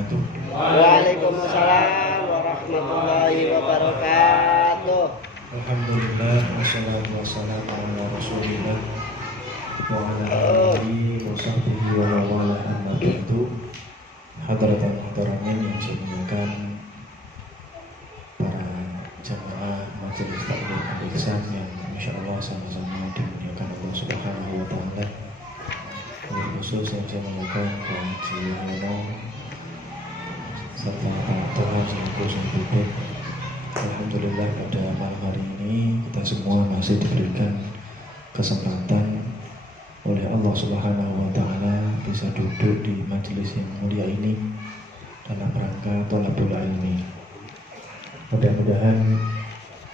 wabarakatuh. Waalaikumsalam warahmatullahi wabarakatuh. Alhamdulillah wassalatu wassalamu ala Rasulillah wa ala alihi wa sahbihi wa wala amma ba'du. Hadratan hadaramin yang saya muliakan, para jamaah majelis taklim al-ihsan yang insyaallah sama-sama dimuliakan Allah Subhanahu wa taala. Khusus yang saya muliakan Pak Haji Yono serta Pak Tuhan yang Bibit. Alhamdulillah pada malam hari ini kita semua masih diberikan kesempatan oleh Allah Subhanahu wa taala bisa duduk di majelis yang mulia ini dalam rangka thalabul ilmi. Mudah-mudahan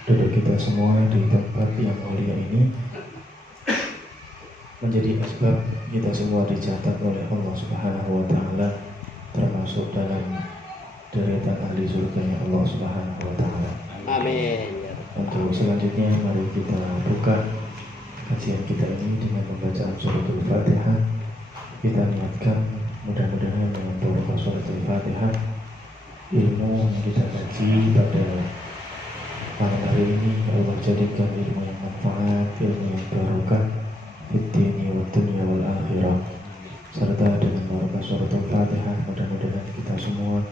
duduk kita semua di tempat yang mulia ini menjadi sebab kita semua dicatat oleh Allah Subhanahu wa taala termasuk dalam deretan ahli surga Allah Subhanahu wa taala. Amin. Untuk selanjutnya mari kita buka kajian kita ini dengan membaca suratul Fatihah. Kita niatkan mudah-mudahan dengan doa suratul Fatihah ilmu yang kita kaji pada malam hari ini Allah jadikan ilmu yang manfaat, ilmu yang barokah fid-dini wa dunya wal akhirah. Serta dengan barokah suratul Fatihah mudah-mudahan kita semua,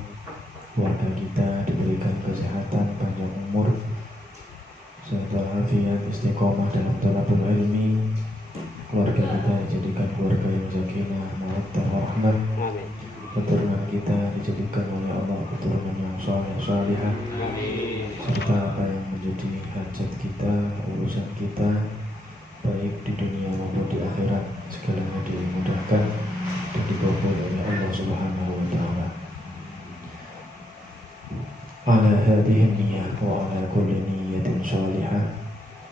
keluarga kita diberikan kesehatan, panjang umur, sehat walafiat, istiqomah dalam thalabul ilmi. Keluarga kita dijadikan keluarga yang sakinah, mawaddah, rahmah. Keturunan kita dijadikan oleh Allah keturunan yang saleh, salihah. Serta apa yang menjadi hajat kita, urusan kita, baik di dunia maupun di akhirat, segalanya dimudahkan dan dikabul oleh Allah Subhanahu wa taala. Ala hadhihi niyyah wa ala kulli niyyatin salihah.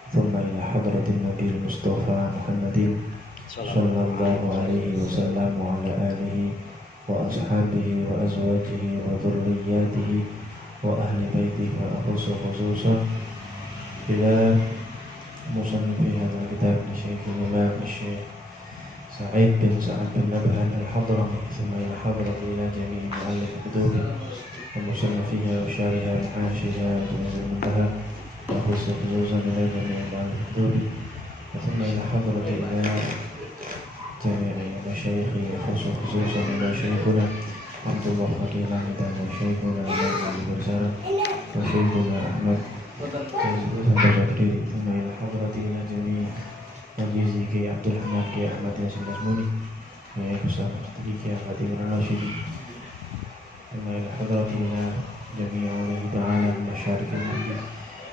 Thumma ila hadratin Nabi Mustafa Muhammadin sallallahu alaihi wasallam wa ala alihi wa ashabihi wa azwajihi wa dhurriyyatihi wa ahli baitihi wa khususan ila musannifi hadzal kitab Syekh Imam Syekh Sa'id bin Sa'ad bin Nabhan al-Hadrami. Thumma ila hadratin jami'i mu'allif kutubi ومصنفها وشارها وحاشها ومنتهى وخصوصا إلى جميع الحدود. ثم إلى حضرة الإمام جميع مشايخه خصوصا إلى شيخنا عبد الله خليل حمدان وشيخنا إمام البرزان وشيخنا أحمد البدري. ثم إلى حضرة إلى جميع مجلسي كي عبد الرحمن كي أحمد ياسين الأزموني ويا كسر كي أحمد بن الراشدي. ثم إلى حضرتنا جميع الله تعالى من مشارق الأرض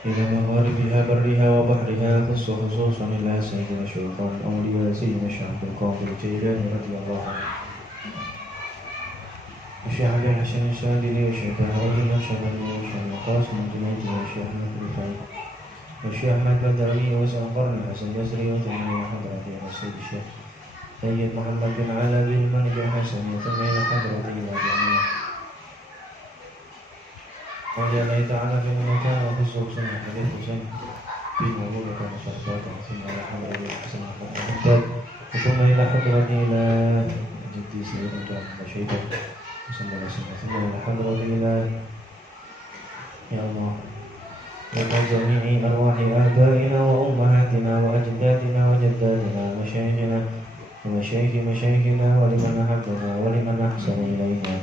إلى مغاربها برها وبحرها، خصوصا إلى سيدنا الشيطان الأولي سيدنا الشيخ القاضي الجيلاني رضي الله عنه، والشيخ علي الحسن الشاذلي والشيخ الهادي الشاذلي والشيخ القاسم الجنيدي والشيخ أحمد الرفاعي والشيخ أحمد بدوي وسأقرن الحسن البصري. وثم إلى حضرتنا السيد الشيخ سيد محمد بن علوي المنجي الحسن. ثم إلى حضرتنا جميع Walillahi ta'ala fi mulaka wa khususan hadis Husain bin Mawlud wa syarbat wa alhamdulillah hasanah wa abad. Thumma ila hadrati ila jiddi sayyidina Muhammad sallallahu alaihi wasallam. Thumma ila hadrati ila ya Allah wa jami'i arwahi abaina wa ummahatina wa ajdadina wa jaddatina wa masyayikhina wa masyayikhina wa liman ahabbana wa liman ahsana ilayna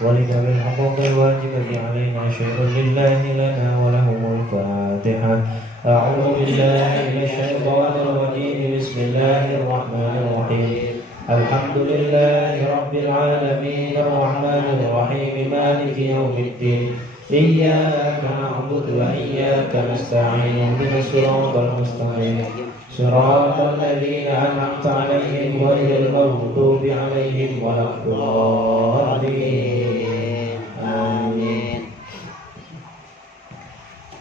ولذوي الحقوق الواجبة علينا شيء لله لنا ولهم الفاتحة. أعوذ بالله من الشيطان الرجيم. بسم الله الرحمن الرحيم. الحمد لله رب العالمين الرحمن الرحيم مالك يوم الدين إياك نعبد وإياك نستعين اهدنا الصراط المستقيم صراط الذين أنعمت عليهم غير المغضوب عليهم ولا الضالين. آمين.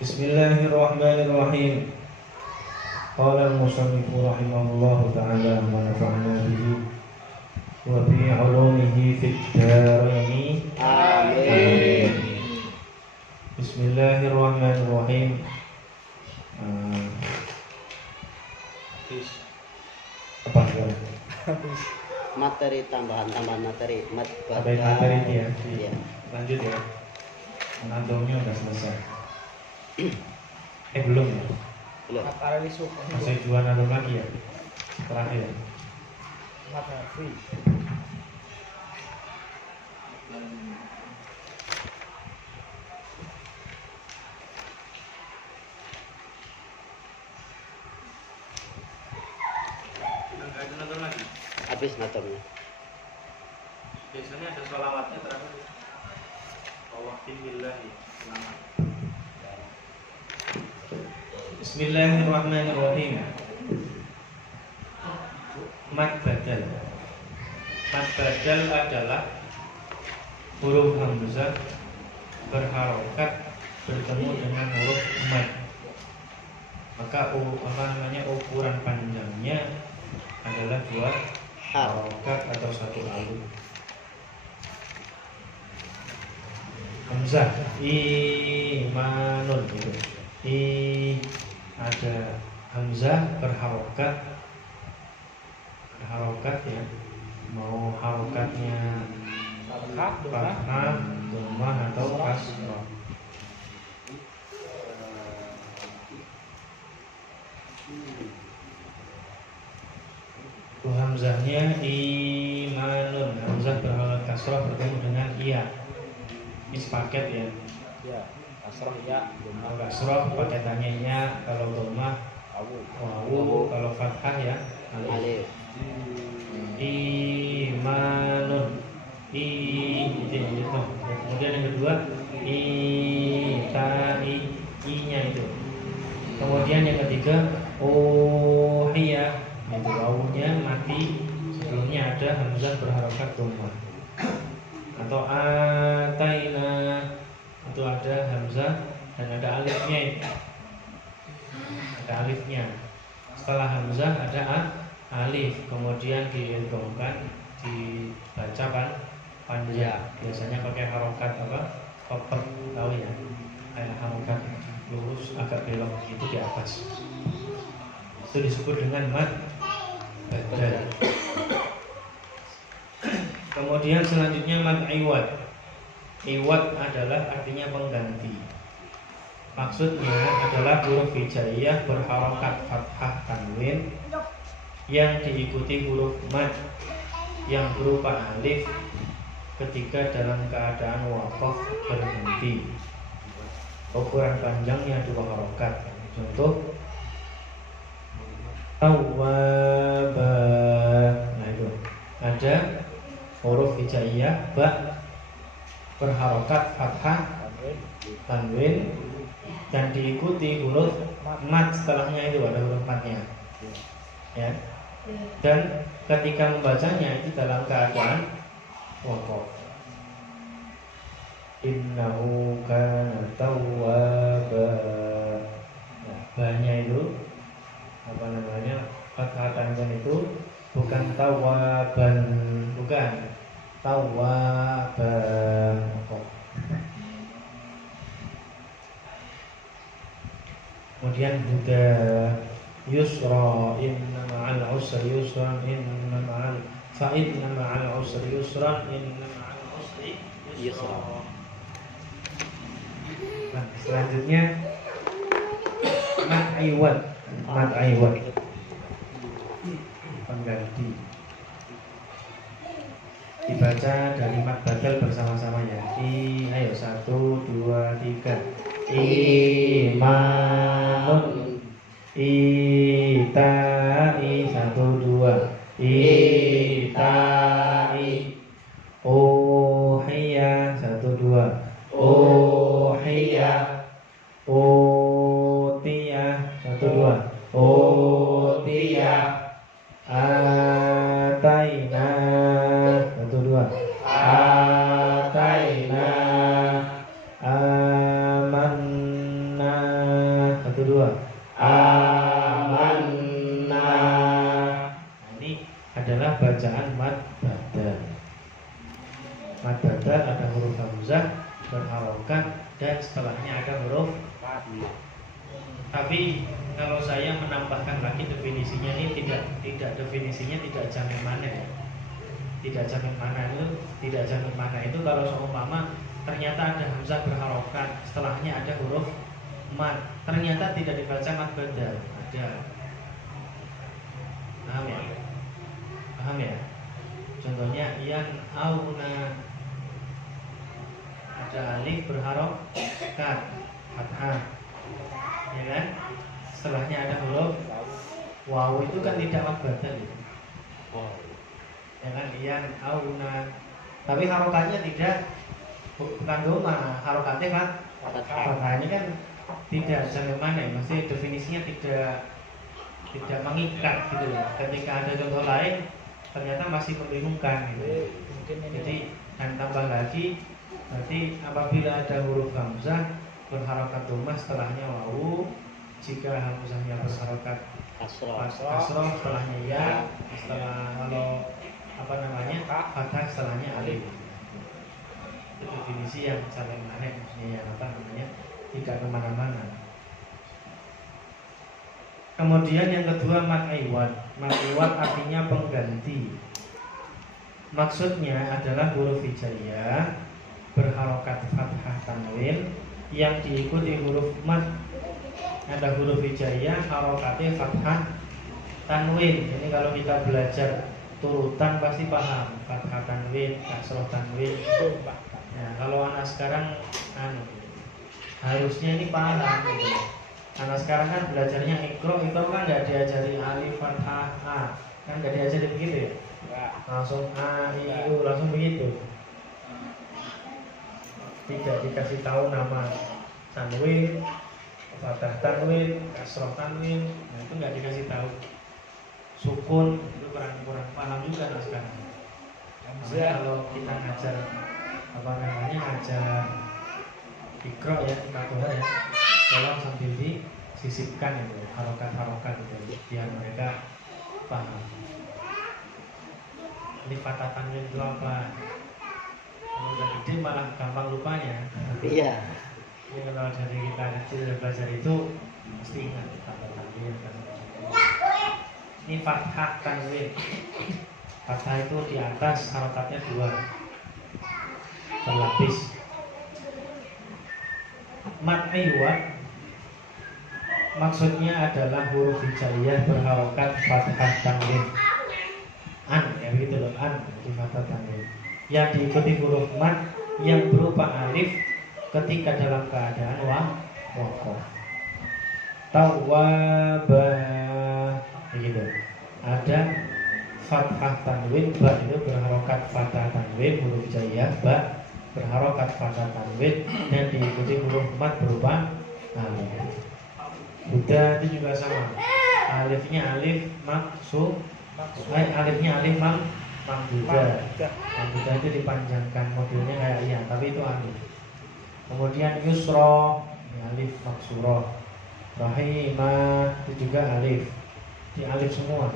بسم الله الرحمن الرحيم. قال المصنف رحمه الله تعالى ونفعنا به وفي علومه في الدارين. آمين. بسم الله الرحمن الرحيم. Apa sekarang? Materi materi tambahan materi Tambahin materi ini ya. Iya. Lanjut ya. Anatominya udah selesai. Belum ya? Belum. Masih 2 anatomi lagi ya. Terakhir. Habis natomnya. Biasanya ada sholawatnya terakhir. Alhamdulillahi. Selamat. Bismillahirrahmanirrahim. Mad badal. Mad badal adalah huruf hamzah berharokat bertemu dengan huruf mad. Maka ukuran panjangnya adalah 2 harokat atau 1 alif. Hamzah imanun gitu. Ada hamzah berharokat ya. Mau harokatnya fathah, dhammah atau kasrah. Hamzahnya imanun, hamzah berharokat kasrah bertemu dengan iya. Ini sepaket ya. Ya, kasroh ya, Kalau kasrah paketannya ya, kalau dhammah wawu, kalau fathah ya alif. Imanun itu. Kemudian yang kedua i-nya itu. Kemudian yang ketiga ohiyah, itu wawunya mati, sebelumnya ada hamzah berharokat dhammah. Atau ataina, itu ada hamzah dan ada alifnya. Setelah hamzah ada alif, kemudian diidghamkan, dibaca panjang. Biasanya pakai harokat koper, tahu ya, kayak harokat lurus agak belok itu di atas. Itu disebut dengan mad badal. Kemudian selanjutnya mad iwad. Iwad adalah artinya pengganti. Maksudnya adalah huruf hijaiyah berharokat fathah tanwin yang diikuti huruf mad yang berupa alif ketika dalam keadaan waqaf berhenti. Ukuran panjangnya 2 harokat. Contoh tawwaba. Nah itu ada huruf hijaiyah ba berharokat fathah tanwin dan diikuti huruf mad, setelahnya itu ada huruf madnya ya. Dan ketika membacanya itu dalam keadaan waqaf. Innahu kana tawwaba. Nah, banyak itu fathah tanwin itu bukan tawaban, bukan tawaban. Kemudian juga yusra, inna ma'al usri yusran, inna ma'al usri yusran, inna ma'al usri yusra. Nah, selanjutnya mad iwad. Pengganti. Dibaca dari mad badal bersama-sama ya. Ayo 1, 2, 3. Imanun itai 1, 2. Itai ohiyah 1, 2. Ohiyah otiyah 1, 2. Otiyah ataina 1, 2. Ataina amanna 1, 2. Amanna. Ini adalah bacaan mad badal. Mad badal ada huruf hamzah berharokat dan setelahnya ada huruf mad. Tapi kalau saya menambahkan lagi definisinya ini tidak definisinya tidak jamak manen ya. tidak jamin mana itu kalau seumpama ternyata ada hamzah berharokat, setelahnya ada huruf mat, ternyata tidak dibaca mat badal, ada. Paham ya? Contohnya yang auna, ada alif berharokat fathah, ya kan? Setelahnya ada huruf waw, itu kan tidak mat badal ya. Oh. Ya kan? Yang auna, tapi harokatnya tidak, bukan doma, harokatnya fathah. Ini kan tidak jamin mana, maksudnya definisinya tidak mengikat gitu ya. Ketika ada contoh lain ternyata masih membingungkan gitu. Jadi dan tambah lagi, berarti apabila ada huruf hamzah berharokat doma setelahnya wawu, jika hamzahnya berharokat kasroh setelahnya ya, setelah kalau fathah setelahnya alif. Itu definisi yang saling aneh, maksudnya yang tidak kemana-mana. Kemudian yang kedua mat iwad. Mat iwad artinya pengganti. Maksudnya adalah huruf hijaiyah berharokat fathah tanwin yang diikuti huruf mat. Ada huruf hijaiyah harokatnya fathah tanwin. Ini kalau kita belajar turutan pasti paham. Fathah tanwin, kasroh tanwin. Nah, kalau anak sekarang harusnya ini paham gitu. Anak sekarang kan belajarnya ikro kan nggak diajari alif fathah a, kan nggak diajari begitu ya? Langsung a i u langsung begitu. Tidak dikasih tahu nama tanwin, fathah tanwin, kasroh tanwin, nah itu nggak dikasih tahu. Sukun itu kurang paham juga anak sekarang. Makanya kalau kita ngajar ngajar ikro ya, ikatoha ya, tolong sambil disisipkan itu harokat itu biar mereka paham. Ini fathah tanwin itu apa? Kalau udah gede malah gampang lupanya. Iya. Ini kalau dari kita kecil belajar itu mesti ingat fathah tanwin. Ini fathah tanwin. Fathah itu di atas harokatnya 2 berlapis. Mat iwad maksudnya adalah huruf hijaiyah berharokat fathah tanwin. An ya begitu loh, an di fathah tanwin. Yang diikuti huruf mat yang berupa alif ketika dalam keadaan waqaf. Tawwaba begitu. Ada fathah tanwin, ba itu berharokat fathah tanwin, huruf hijaiyah ba berharokat fathah tanwin dan diikuti huruf mat berupa alif. Buddha itu juga sama. Alifnya alif maksud, alifnya alif mamduda. Mamduda itu dipanjangkan, modelnya kayak iya, tapi itu alif. Kemudian yusro, alif maksuro. Rahimah itu juga alif. Di alif semua.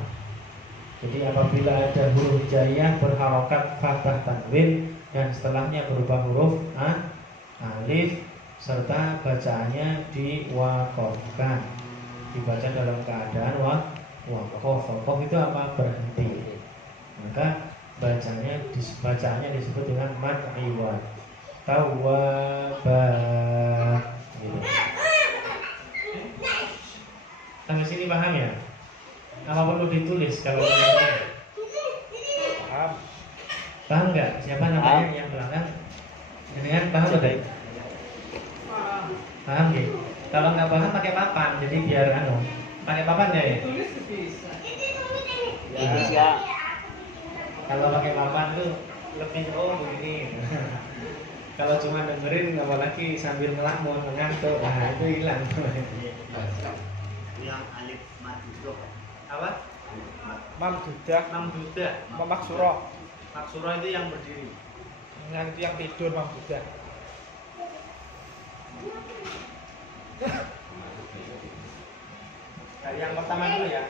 Jadi apabila ada huruf hijaiyah berharokat fathah tanwin dan setelahnya berubah huruf alif serta bacaannya diwaqafkan, dibaca dalam keadaan waqaf itu apa? Berhenti. Maka bacaannya disebut dengan mat iwad. Tawwaba gitu. Sampai sini paham ya? Apa perlu ditulis kalau paham? Paham nggak? Siapa namanya yang belakang? Ini kan paham betul? Paham nggak? Kalau nggak paham pakai papan, jadi biar pakai papan nggak ya? Bisa. Kalau pakai papan tuh lebih begini. Kalau cuma dengerin, apalagi sambil ngelamun, ngantuk, nah itu hilang. Yang alif mat itu Apa? Mamdudah, Maksuro. Maksuro itu yang berdiri. Yang itu yang tidur Mamdudah. Dari yang pertama dulu ya.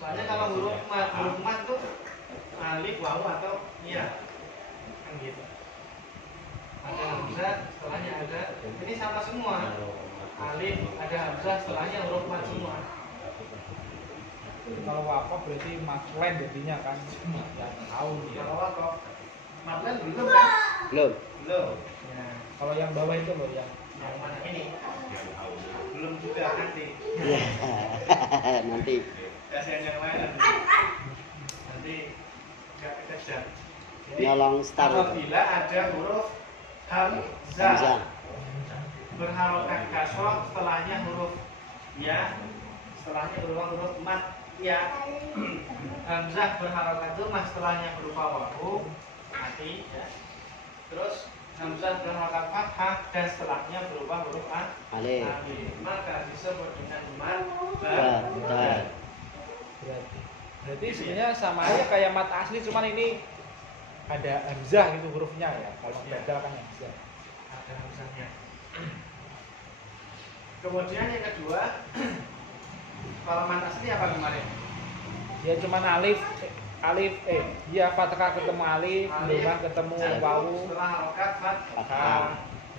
Soalnya kalau huruf mat tuh alif, wawu atau iya, kan gitu. Ada hamzah, setelahnya ada. Ini sama semua. Alif, ada hamzah, setelahnya huruf mat semua. Kalau wakaf berarti matlen jadinya kan yang tahu ya. Kalau wakaf matlen belum kan? Belum. Belum. Ya, kalau yang bawah itu loh yang Yang mana ini? Belum juga nanti. Iya. Nanti. Kasihan yang lain nanti. Nanti nggak kejar. Jadi Nyolong star itu. apabila ada huruf Hamzah. hamzah berharokat kasroh, setelahnya huruf ya, setelahnya berupa huruf mat ya. Hamzah berharokat domah, setelahnya berupa wawu mati ya. Terus hamzah berharokat fathah dan setelahnya berupa huruf Alif. alif, maka disebut dengan mat Badal. berarti sebenarnya sama aja kayak mat asli, cuman ini ada hamzah gitu hurufnya ya. Kalau badal kan hamzah. ada hamzahnya. Kemudian yang kedua, kalau mat asli apa kemarin? Ya cuman alif ya fathah ketemu alif, domah ketemu wawu, Setelah harokat fathah,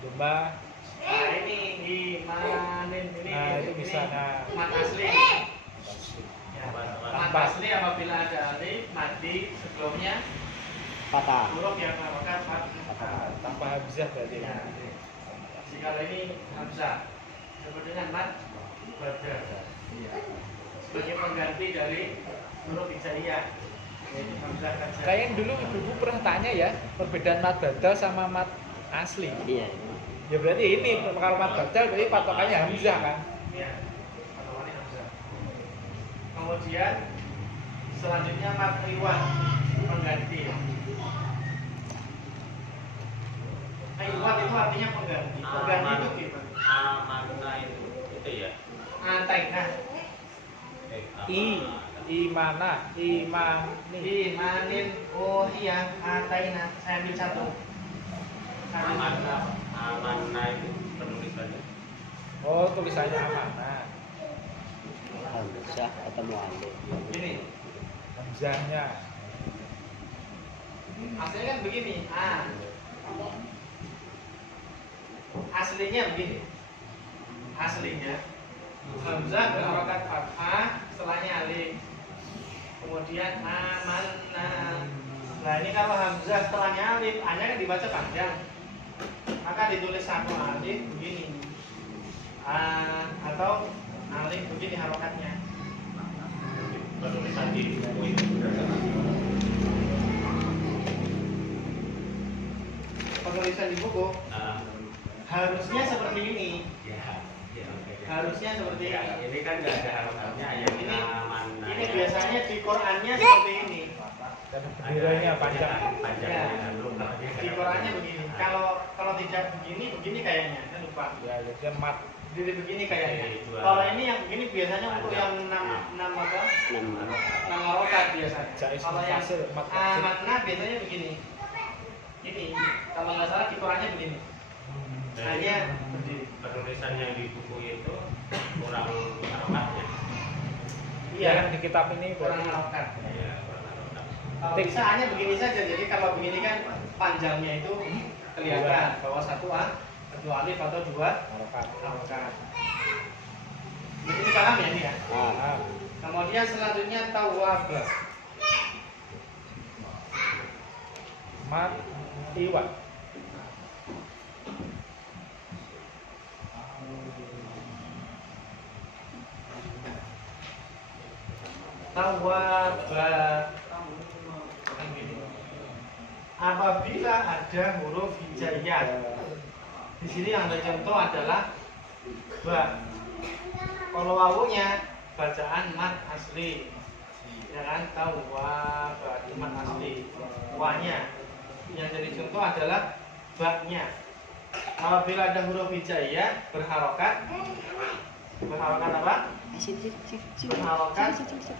domah. Nah ini imanin ini. Nah, itu bisa, ini nah. mat asli. Ya, mat asli apabila ada alif mati sebelumnya Patah. huruf yang harokat fathah. Tanpa hamzah berarti. Ya. Jika ini hamzah seperti dengan mat badal. Sebagai pengganti dari huruf hijaiyah yaitu hamzah saja. Kayak yang dulu ibu pernah tanya ya, perbedaan mat badal sama mat asli. Iya. Ya berarti ini kalau mat badal berarti patokannya hamzah kan. Ya, patokannya hamzah. Kemudian selanjutnya mat riwan pengganti. Riwan itu artinya pengganti. Pengganti itu gimana? Amanah itu ya. Antainah. Imana, imani. Imanin, oh iya, antainah. Saya ambil satu. Amanah itu penulisannya. Oh tulisannya amanah. Hamzah ketemu alif. Gini, Hamzahnya. aslinya kan begini. Aslinya begini. Aslinya hamzah berharokat fathah, setelahnya alif. Kemudian amanah. Nah ini kalau hamzah setelahnya alif, A-nya kan dibaca panjang. Maka ditulis satu alif begini. Atau alif begini harokatnya. Penulisan di buku itu. Penulisan di buku Nah, harusnya seperti ini. ya, oke. Harusnya seperti Ya, ini. ini kan nggak ada harokatnya ya. Ini biasanya di Qurannya seperti ini. Dan benderanya panjang. Panjang Ya. ya, belum lagi. Di Qurannya begini. Kalau tidak begini kayaknya. Saya lupa. Ya jadi mat. Jadi begini kayaknya. Jadi dua. Kalau ini yang begini biasanya untuk yang enam apa? 6 harokat biasanya. Jais Kalau yang mufasil, mat kecil. makna biasanya begini. Ini kalau nggak salah di Qurannya begini. Jadi, Hanya penulisan yang di buku itu kurang harokatnya. Ya yang di kitab ini kurang berarti harokat. Iya, kurang harokat. Kalau bisa hanya begini saja. Jadi kalau begini kan panjangnya itu kelihatan bahwa satu alif atau dua harokat. harokat. Ini paham ya ini ya. Ah, Kemudian selanjutnya tawab. mat iwat. Tawab. Apabila ada huruf hijaiyah. Di sini yang ada contoh adalah ba. Kalau wawunya bacaan mat asli. Ya kan tawab mat asli. Wanya yang jadi contoh adalah ba-nya. Apabila ada huruf hijaiyah berharokat apa? Berharokat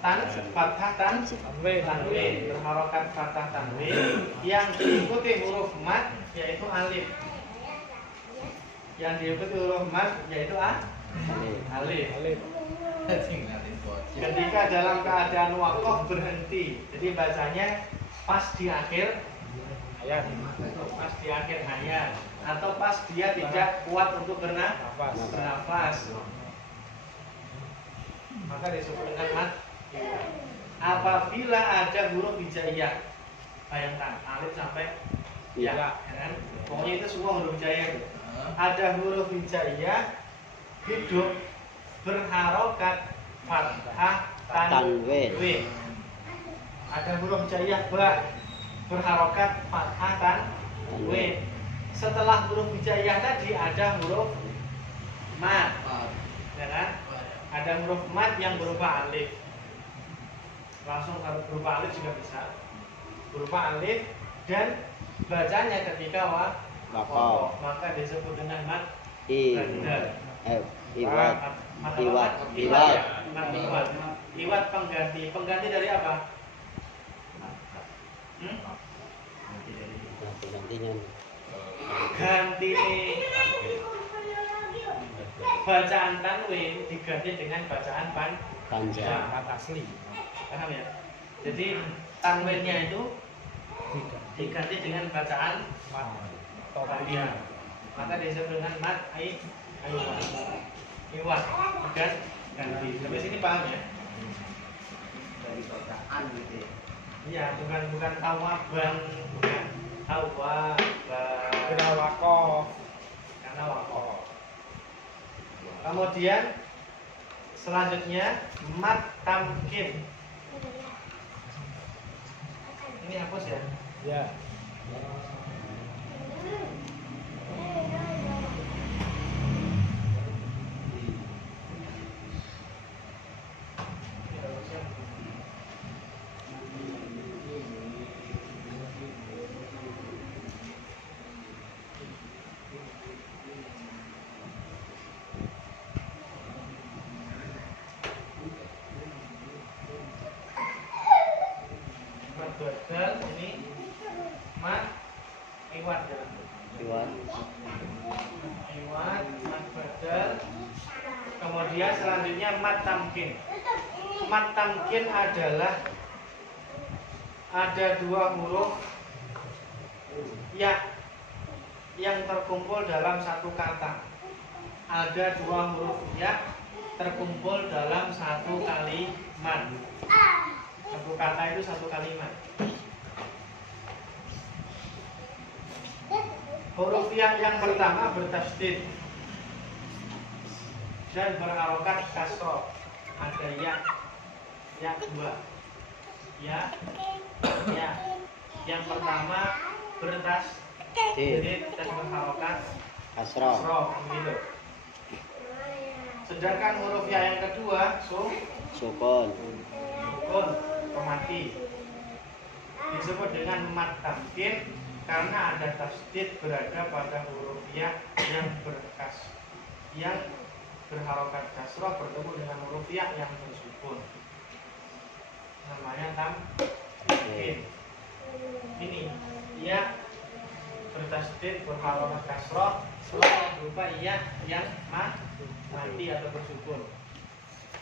tan fathah Tanwin. tanwin, berharokat fathah tanwin yang diikuti huruf mat yaitu alif. Yang diikuti huruf mat yaitu alif. Alif. Ketika dalam keadaan wakaf berhenti, jadi bacanya pas di akhir Ayat. pas di akhir ayat atau pas dia tidak kuat untuk Nafas. bernafas, maka disebut dengan Apabila ada huruf hijaiyah, bayangkan alif sampai ya, Ya. kan? Pokoknya itu semua huruf hijaiyah. Ada huruf hijaiyah hidup berharokat fathah tanwin. Ada huruf hijaiyah ba berharokat fathah tanwin. Setelah huruf hijaiyah tadi ada huruf mat, ya kan? Ada huruf mat yang berupa alif. Langsung kalau berupa alif juga bisa. Berupa alif dan bacanya ketika Waqaf. maka disebut dengan mat I. badal. Iwat. Mat Iwat. apa? Iwat. Ya, mat iwat. Iwat pengganti. Pengganti dari apa? Gantinya. Ganti bacaan tanwin diganti dengan bacaan Panjang. Mat asli. paham ya? Jadi tanwinnya itu diganti dengan bacaan Mat total. ya. Maka disebut dengan mat iwat. Bukan ganti. Sampai sini paham ya? Dari bacaan gitu ya. Iya, bukan tawaban, bukan tawaban. Kena wakof. Karena wakof. Kemudian selanjutnya mat tamkin. Ini hapus ya. Ya. Ini hapusnya. Mat badal ini mat iwat ya. Iwat. Iwat, mat badal. Kemudian selanjutnya mat tamkin. Mat tamkin adalah ada dua huruf ya yang terkumpul dalam satu kata. Ada dua huruf ya terkumpul dalam satu kalimat. Satu kata itu satu kalimat. Huruf yang pertama bertasydid dan berharokat kasroh. Ada ya dua, ya. Yang pertama bertasydid dan berharokat Kasroh. kasroh, begitu. Sedangkan huruf ya yang kedua Sukun. sukun mati disebut dengan mat tamkin karena ada tasydid berada pada huruf ya yang berharokat kasroh bertemu dengan huruf ya yang bersukun, namanya tamkin. Ini ya bertasydid berharokat kasroh setelah berupa ya yang mati atau bersukun.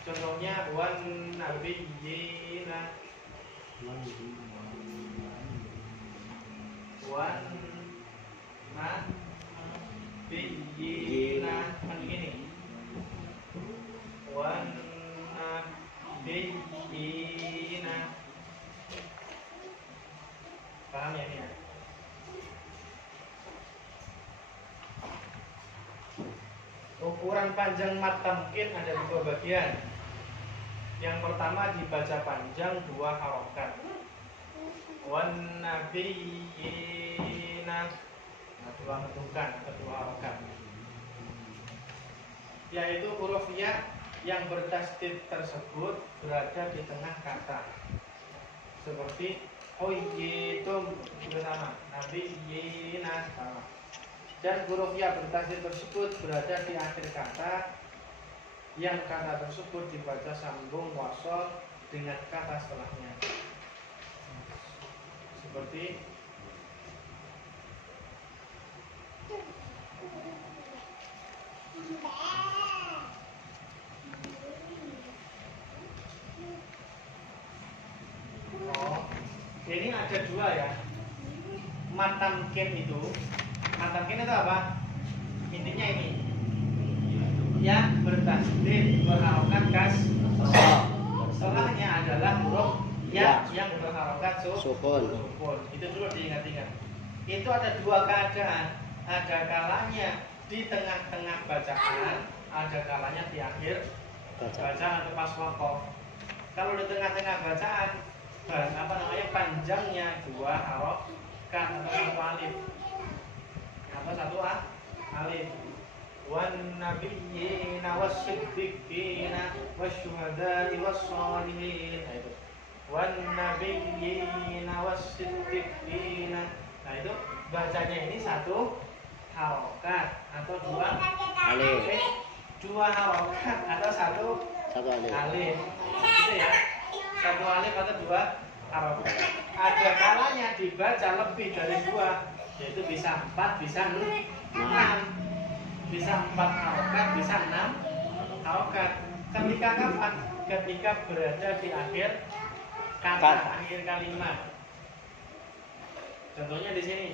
Contohnya wan nabiyina wan nabiyina kan begini. Wan nabiyina. Paham ya ini ya? Ukuran panjang mat tamkin ada dua bagian. Yang pertama dibaca panjang dua harokat. Wan nabiyina. Nah, dua ketukan atau dua harokat. Yaitu huruf ya yang bertasydid tersebut berada di tengah kata. Seperti itu sama. Nabiyina sama. Dan huruf ya bertasydid tersebut berada di akhir kata, yang kata tersebut dibaca sambung wasol dengan kata setelahnya. Seperti ini ada dua ya. Mat tamkin itu apa? Intinya ini. Ya bertasydid berharokat kasroh. setelahnya adalah huruf ya yang berharokat Sukun. sukun. Itu dulu diingat-ingat. Itu ada dua keadaan. Ada kalanya di tengah-tengah bacaan, ada kalanya di akhir bacaan atau pas wakof. Kalau di tengah-tengah bacaan, panjangnya dua harokat atau satu alif atau satu alif. Wan nabiyyina was-siddiqina wasyuhada'i was-shalihin. Nah itu. Wan nabiyyina was-siddiqina. Nah itu bacanya ini satu harokat atau dua Alif. dua harokat atau satu Alif. alif. Gitu ya. Satu alif atau dua harokat. Ada kalanya dibaca lebih dari dua, yaitu bisa 4, bisa 6. Bisa 4 harokat, bisa 6 harokat. Ketika kapan? Ketika berada di akhir kata, akhir kalimat. Contohnya di sini.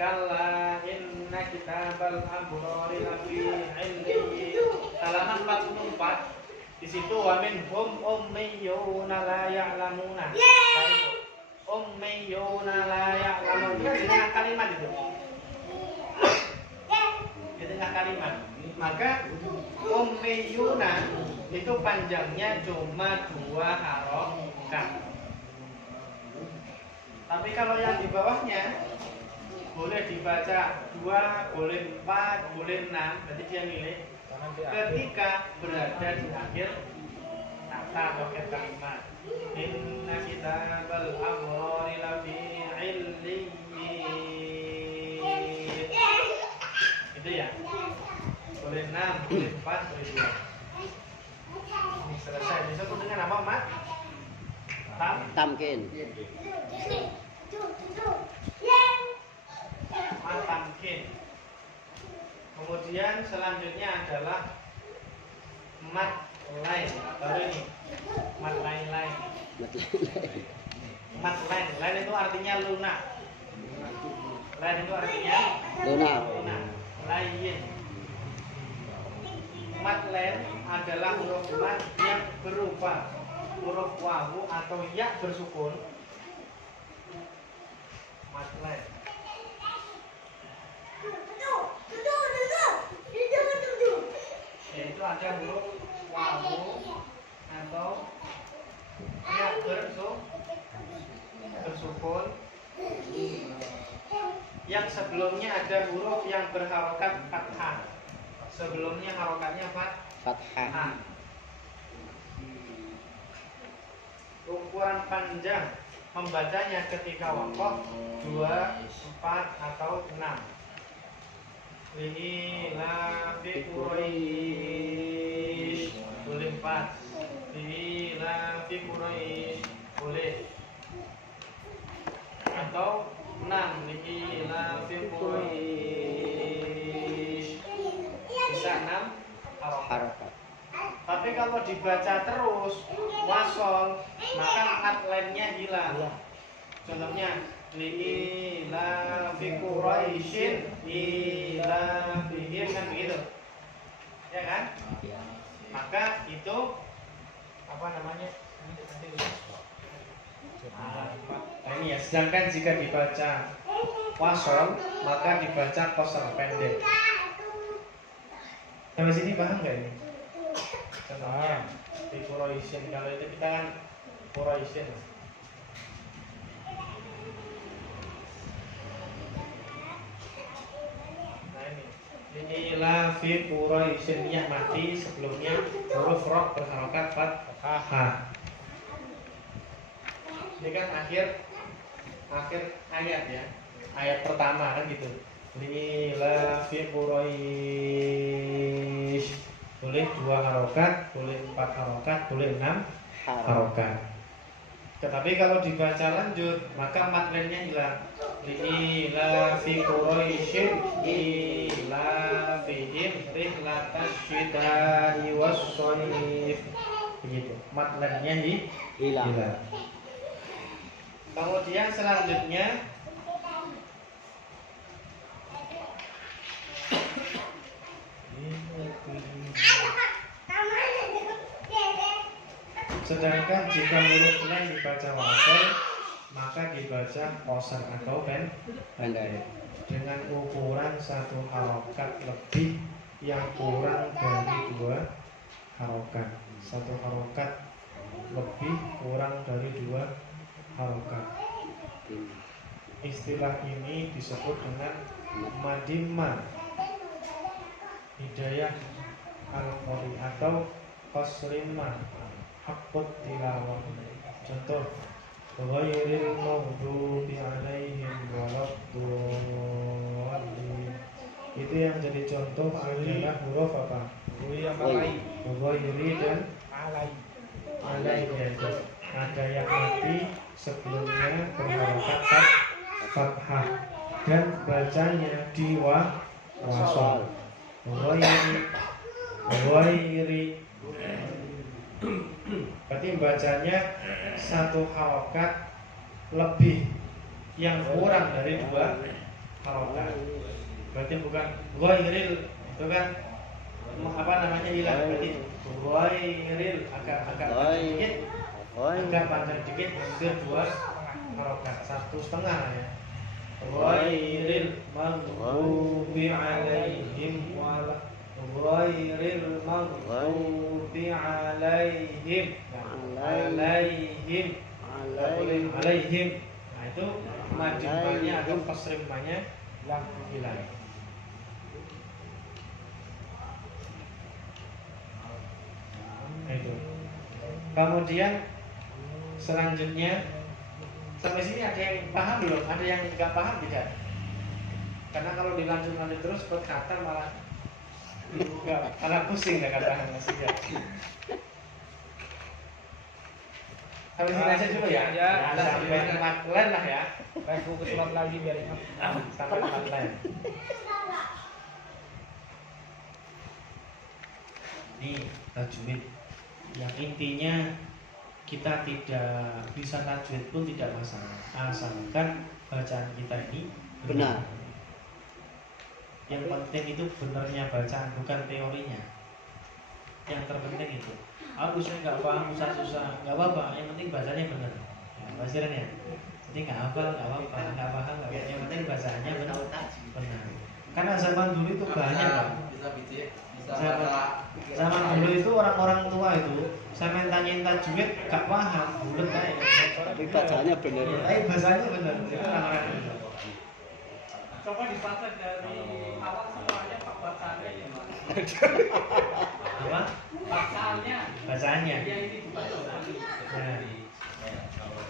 Kalla inna kitabal abrari lafi illiyin. Halaman 44. Di situ wa minhum ummiyuna la ya'lamuna. Ummiyuna la ya'lamuna. Di tengah kalimat itu. Di tengah kalimat. Maka ummiyuna itu panjangnya cuma 2 harokat. Tapi kalau yang di bawahnya boleh dibaca 2, boleh 4, boleh 6. Berarti dia milih ketika berada di akhir kata atau kalimat. Inna kitabal abrari lafi illiyin. Itu ya. Boleh 6, boleh 4, boleh 2. Ini selesai. Disebut dengan apa, Mak? Tamkin. Tamkin. Kemudian selanjutnya adalah mat lain. Baru ini mat lain. Mat lain itu artinya lunak. Lain itu artinya lunak. Lain. Mat lain adalah huruf mat yang berupa huruf wawu atau ya bersukun. Mat lain. Yaitu ada huruf wawu atau ya bersukun yang sebelumnya ada huruf yang berharokat fathah. Sebelumnya harokatnya fathah. Ukuran panjang membacanya ketika waqaf 2, 4 atau 6. Lila fi Quraisy boleh 4. Lila fi Quraisy boleh. Atau 6. Lila fi Quraisy bisa 6 harokat. Tapi kalau dibaca terus wasol, maka mat lainnya hilang. Contohnya Lila fi Quraisyin ila fihim, kan begitu, ya kan? Maka itu apa namanya? Nah ini ya. Sedangkan jika dibaca wasol, maka dibaca qasr pendek. Sampai sini paham nggak ini? Contohnya di Quraisyin, kalau itu kita kan Quraisyin. Inilah fi Quraisyin ya mati, sebelumnya huruf ra berharokat fathah. Ini kan akhir ayat ya. Ayat pertama kan gitu. Inilah fi Quraisy. Boleh 2 harokat, boleh 4 harokat, boleh 6 harokat. Tetapi kalau dibaca lanjut, maka mat lainnya hilang. Ila fi Quraisyin ila fihim rihlatas syita'i was-shayf. Begitu. Mat lainnya hilang. Kemudian selanjutnya Sedangkan jika huruf len dibaca wasal, maka dibaca qasar atau pendek dengan ukuran 1 harokat lebih yang kurang dari 2 harokat. 1 harokat lebih kurang dari 2 harokat. Istilah ini disebut dengan madimma hidayah al-qori atau qasrimma hakut tilawah. Contoh ghairil maghdubi alaihim waladdallin. Itu yang jadi contoh adalah huruf apa? Ghairi dan alai yaitu ada yang mati sebelumnya berharokat fathah dan bacanya di wasal. Ghairi berarti bacanya 1 harokat lebih yang kurang dari 2 harokat. Berarti bukan ghairil, itu kan apa namanya hilang. Berarti ghairil agak panjang dikit, agak panjang dikit, hampir 2 harokat, 1,5 ya. Ghairil maghdubi alaihim ghairil maghdubi alaihim alaihim. Nah itu madimanya atau kasrimanya hilang. Itu. Kemudian selanjutnya sampai sini ada yang paham belum? Ada yang nggak paham tidak? Karena kalau dilanjut terus berkata malah pusing ya kata masih ya. Sampai sini aja dulu ya. Sampai len lah ya. Aku kesulat lagi biar ingat. Sampai len. Ini tajwid yang intinya kita tidak bisa tajwid pun tidak masalah, asalkan bacaan kita ini benar. Yang penting itu benarnya bacaan, bukan teorinya. Yang terpenting itu. Aku saya nggak paham, susah-susah, nggak apa-apa. Yang penting bacanya benar. Ya, bacaan ya. Jadi nggak hafal, nggak apa-apa, nggak paham, nggak apa. Yang penting bacanya benar. Karena zaman dulu itu banyak kan. Zaman dulu itu orang-orang tua itu saya tanyain tajwid gak paham, bulet kayak. Tapi bacanya benar. Tapi bahasanya benar. Itu orang-orang itu. Coba dibaca dari awal semuanya pak bacaannya ya Pak. Apa? Bacaannya. Ya ini dibaca tadi. Nah.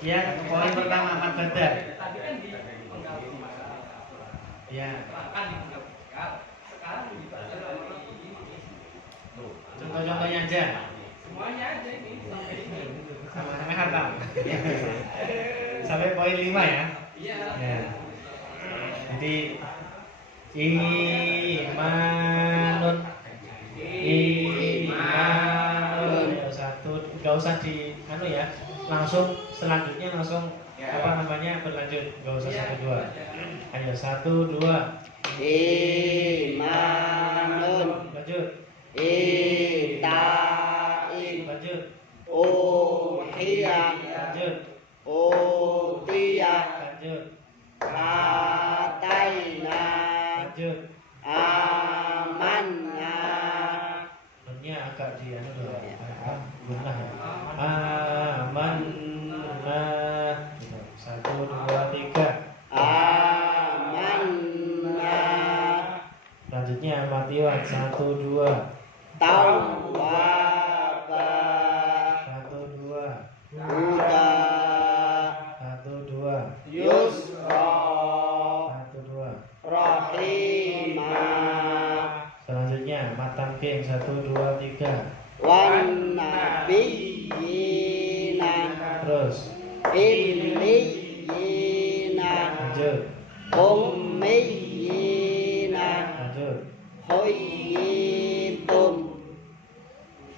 Ya, poin pertama mat badal. Tadi kan di penggal Ya. kan di penggal. Sekarang dibaca dari Contoh-contohnya aja. semuanya aja ini sampai ini. Sama-sama hatam. Sampai poin 5 ya. Iya. Ya. Jadi imanun. Ya, satu, nggak usah di ya, langsung selanjutnya langsung apa namanya berlanjut, nggak usah 1, 2. Ayo 1, 2. Imanun Lanjut. Itain Lanjut. Uhiya Lanjut. Utiya Lanjut. Ataina Lanjut. Amanna. Nunnya agak di dulu. Gunnah ya. Amanna. 1, 2, 3. Amanna. Selanjutnya matiwan 1, 2. Tawwaba 1, 2. Huda 1, 2. Yusra 1, 2. Rahimah. Selanjutnya matam king 1, 2, 3. Wan nabiyina. Terus Illiyina. lanjut. Ummiyina. Lanjut. Khayyitum.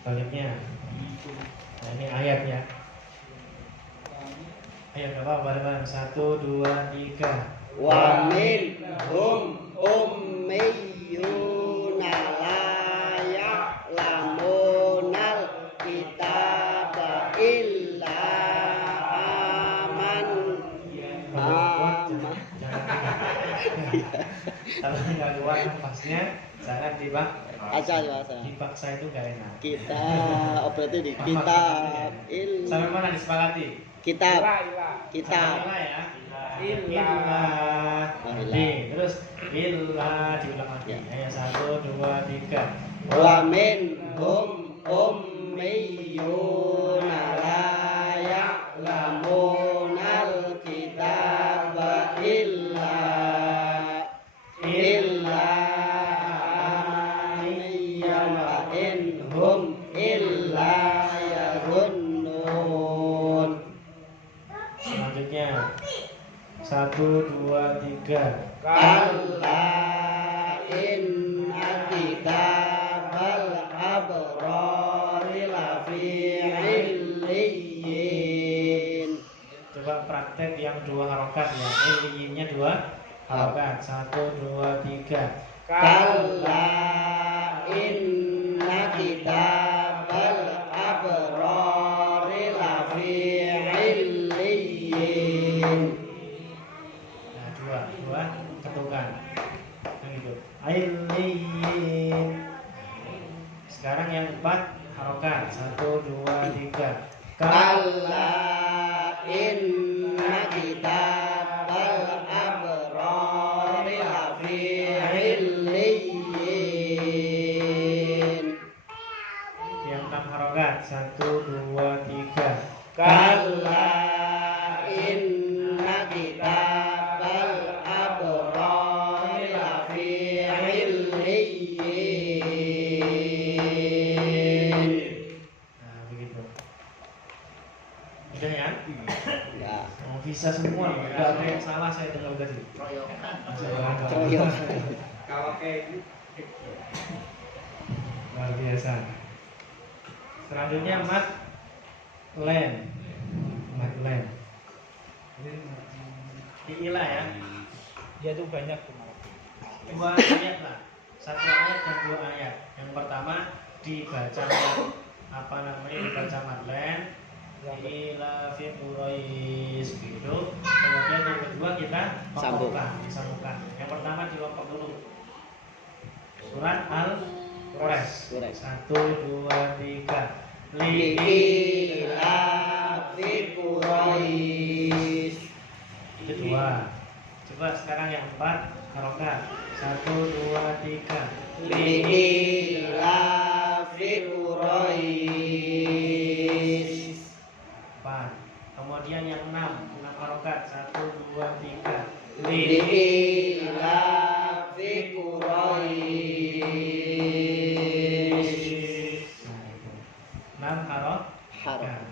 Selanjutnya. Nah, ini ayatnya. Ayat apa? Bareng-bareng 1, 2, 3. Wa minhum ummiyuna la ya'lamunal kitaba keluar nafasnya, jangan Aja bahasa. dipaksa itu nggak enak. Kita berarti di kitab Sampai mana disepakati? kitab Kitab ya. Illa. Terus illa diulang lagi. Ayo 1, 2, 3. wa minhum ummiyuna la ya'lamunal kitaba illa amiyyan wa inhum illa yadhunnun. Selanjutnya 1, 2, 3. Kalla inna kitabal abrari lafi illiyin. Coba praktek yang 2 harokat ya. Illiyinnya 2 harokat. 1, 2, 3. Kalla inna kitabal abrari lafi illiyin. Nah, 2 ketukan. Yang itu. Illiyin. Sekarang yang 4 harokat. 1, 2, 3. Kalla inna kitabal abrari lafi illiyin. Yang 6 harokat. 1, 2, 3. Kalla inna kitabal abrari lafi illiyin. Nah, begitu. Udah ya? Ya, Oh, bisa semua loh. Nggak ada yang salah saya dengar tadi. kroyok. Kalau kayak Luar biasa. Selanjutnya mat len. Iilah ya. Dia tuh banyak kemarin. 2 ayat lah. 1 ayat dan 2 ayat. Yang pertama dibaca dibaca matlen. Ila fi Quraisy gitu. Kemudian yang kedua kita disambungkan. Yang pertama dikelompok dulu. Surat Al-Quraish. 1, 2, 3. Ila fi Quraisy. Itu 2. Coba sekarang yang 4 harokat. 1, 2, 3. Ila fi Quraisy. 4. Kemudian yang 6 harokat. 1, 2, 3. Ila fi Quraisy. 6 harokat. Harokat.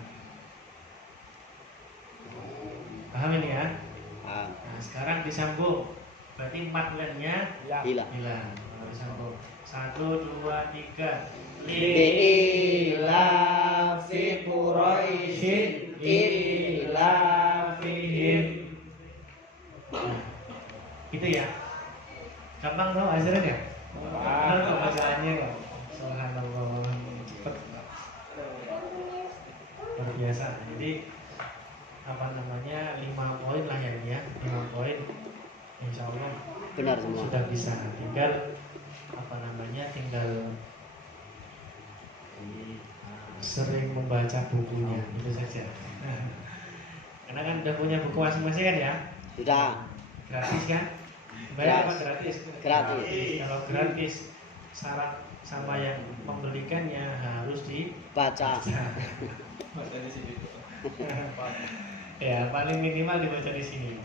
Paham ini ya? Ah, Nah, sekarang disambung. Berarti matlennya ila. hilang. Kalau disambung. 1, 2, 3. Ila fi Quraisy ila fihim. Nah, gitu ya. Gampang tau hasilnya ya? Benar kok bacaannya kok. Subhanallah. Cepet. Luar biasa. Jadi 5 poin lah ya ini ya. 5 poin. Insya Allah Benar semua. sudah bisa. Tinggal tinggal sering membaca bukunya itu saja. Karena kan udah punya buku masing-masing kan ya? Sudah. Gratis kan? Bayar apa gratis? Gratis. Kalau gratis syarat sama yang membelikannya harus Baca. Ya paling minimal dibaca di sini.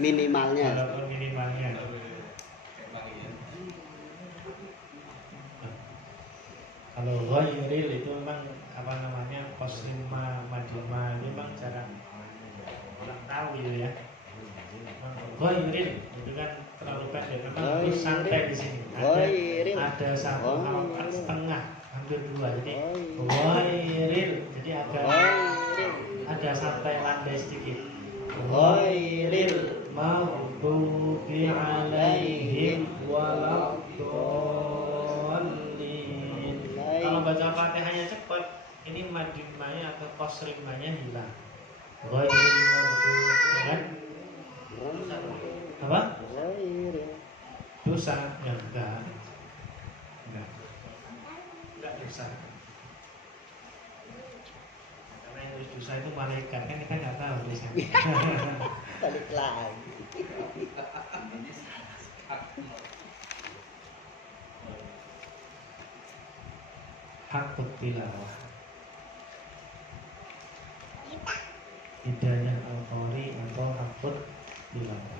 Minimalnya. Walaupun minimalnya. Kalau ghairil itu memang Qasimah, Madimah ini memang jarang orang tahu gitu ya. Ghairil itu kan terlalu pendek, memang harus santai di sini. Ghairil. Ada 1 harokat setengah, hampir 2. Jadi ghairil, jadi ada santai landai sedikit. Ghairil Maghdubi alaihim waladdallin. Kalau baca Fatihahnya cepat, ini madimahnya atau qasrimahnya hilang. Ghairil maghdubi, kan? Apa? Ghairil. dosa ya enggak dosa, karena yang nulis dosa itu malaikat, kan kita nggak tahu tulisannya. Balik lagi. Hakut tilawah, hidayah al-qari atau hakut tilawah.